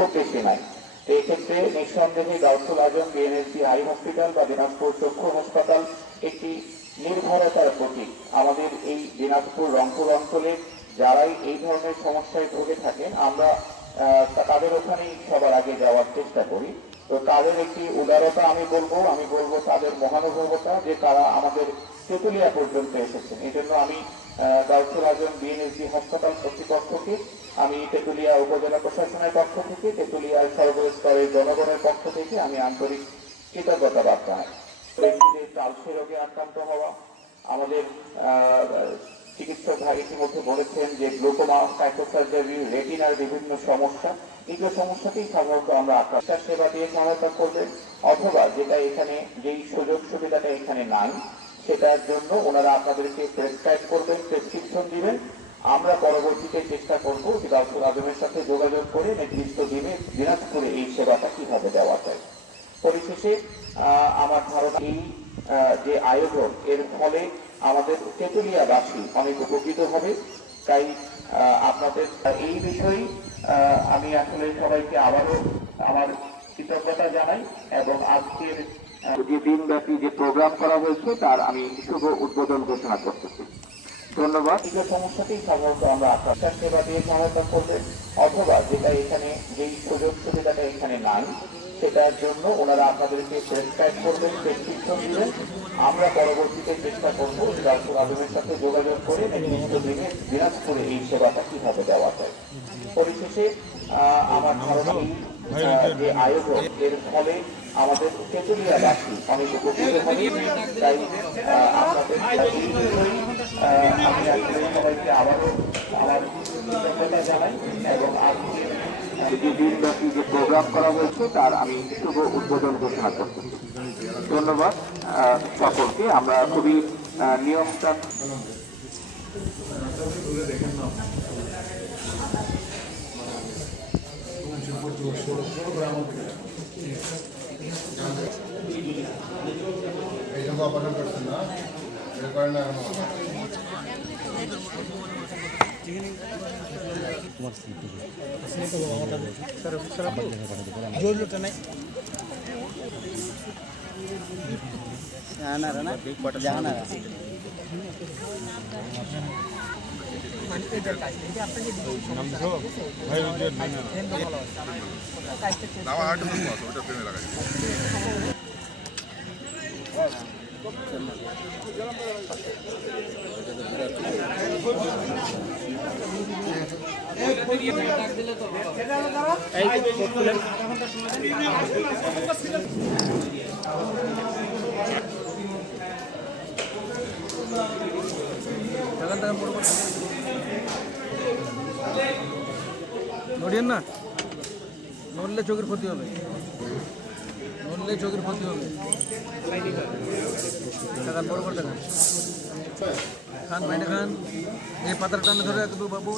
খুব বেশি নাই তো এক্ষেত্রে নিঃসন্দেহে গাউসুল আজম বিএনএসপি হাই হসপিটাল বা দিনাজপুর চক্ষু হাসপাতাল একটি নির্ভরতার প্রতীক। আমাদের এই দিনাজপুর রংপুর অঞ্চলে যারাই এই ধরনের সমস্যায় ভুগে থাকেন আমরা তাদের ওখানেই সবার আগে যাওয়ার চেষ্টা করি। তো তাদের একটি উদারতা আমি বলব আমি বলব তাদের মহানুভবতা যে তারা আমাদের তেতুলিয়া পর্যন্ত এসেছেন। এই জন্য আমি আহ, গাউসুল আজম বিএনএসডি হাসপাতাল কর্তৃপক্ষকে আমি তেতুলিয়া উপজেলা প্রশাসনের পক্ষ থেকে, তেতুলিয়ার সর্বস্তরের জনগণের পক্ষ থেকে আমি আন্তরিক কৃতজ্ঞতা বার্তা ব্যক্তিদের কালসে রোগে আক্রান্ত হওয়া, আমাদের চিকিৎসক ভাই ইতিমধ্যে বলেছেন যে গ্লুকোমা সাইকোসার্জারি, রেটিনার বিভিন্ন সমস্যা এইগুলো সমস্যাতেই সাধারণত আমরা আক্রান্ত। সেবা দিয়ে সহায়তা করবেন, অথবা যেটা এখানে, যেই সুযোগ সুবিধাটা এখানে নাই, সেটার জন্য ওনারা আপনাদেরকে প্রেসক্রাইব করবেন, প্রেসক্রিপশন দিবেন আমরা পরবর্তীতে চেষ্টা করব যে ডাক্তার আজমের সাথে যোগাযোগ করে নির্দিষ্ট দিনে দিনাজপুরে এই সেবাটা কীভাবে দেওয়া যায়। পরিশেষে আমার ধারণা এই যে আয়োজন, এর ফলে আমাদের তেতুলিয়াবাসী অনেক উপকৃত হবে। তাই আপনাদের এই বিষয়ে আমি আসলে সবাইকে আবারও আমার কৃতজ্ঞতা জানাই এবং আজকের যে দিনব্যাপী যে প্রোগ্রাম করা হয়েছে, তার আমি শুভ উদ্বোধন ঘোষণা করতেছি ধন্যবাদ। এই সমস্যাতেই সাধারণত আমরা আক্রান্ত সেবা দিয়ে সহায়তা করবেন অথবা যেটা এখানে যেই সুযোগ সুবিধাটা এখানে নাই, সেটার জন্য ওনারা আপনাদেরকে প্রেসক্রাইব করবেন, প্রেসক্রিপশন দিবেন। আমরা পরবর্তীতে চেষ্টা করব ডাক্তার আলমের সাথে যোগাযোগ করে নির্দিষ্ট দিনে দিনাজপুরে এই সেবাটা কীভাবে দেওয়া যায়। পরিশেষে আমার ধারণা যে আয়োজন, এর ফলে আমাদের তেতুলিয়াবাসী অনেক উপকৃত হবে। তাই আপনাদের এই বিষয়ে আহ, আমি আসলে সবাইকে আবারও জানাই এবং আজকে দিনব্যাপী যে প্রোগ্রাম করা হয়েছে তার আমি উদ্বোধন ঘোষণা করতেছি ধন্যবাদ সকলকে। আমরা খুবই নিয়মটা এই হার্ট আছে ওটা ফ্রেমে লাগাই নড়িয়েন না নড়লে চোখের ক্ষতি হবে। নড়লে চোখের ক্ষতি হবে। টাকা বড় বড় টাকা। খান বাইরে খান। এই পাতার টানে ধরে বাবু।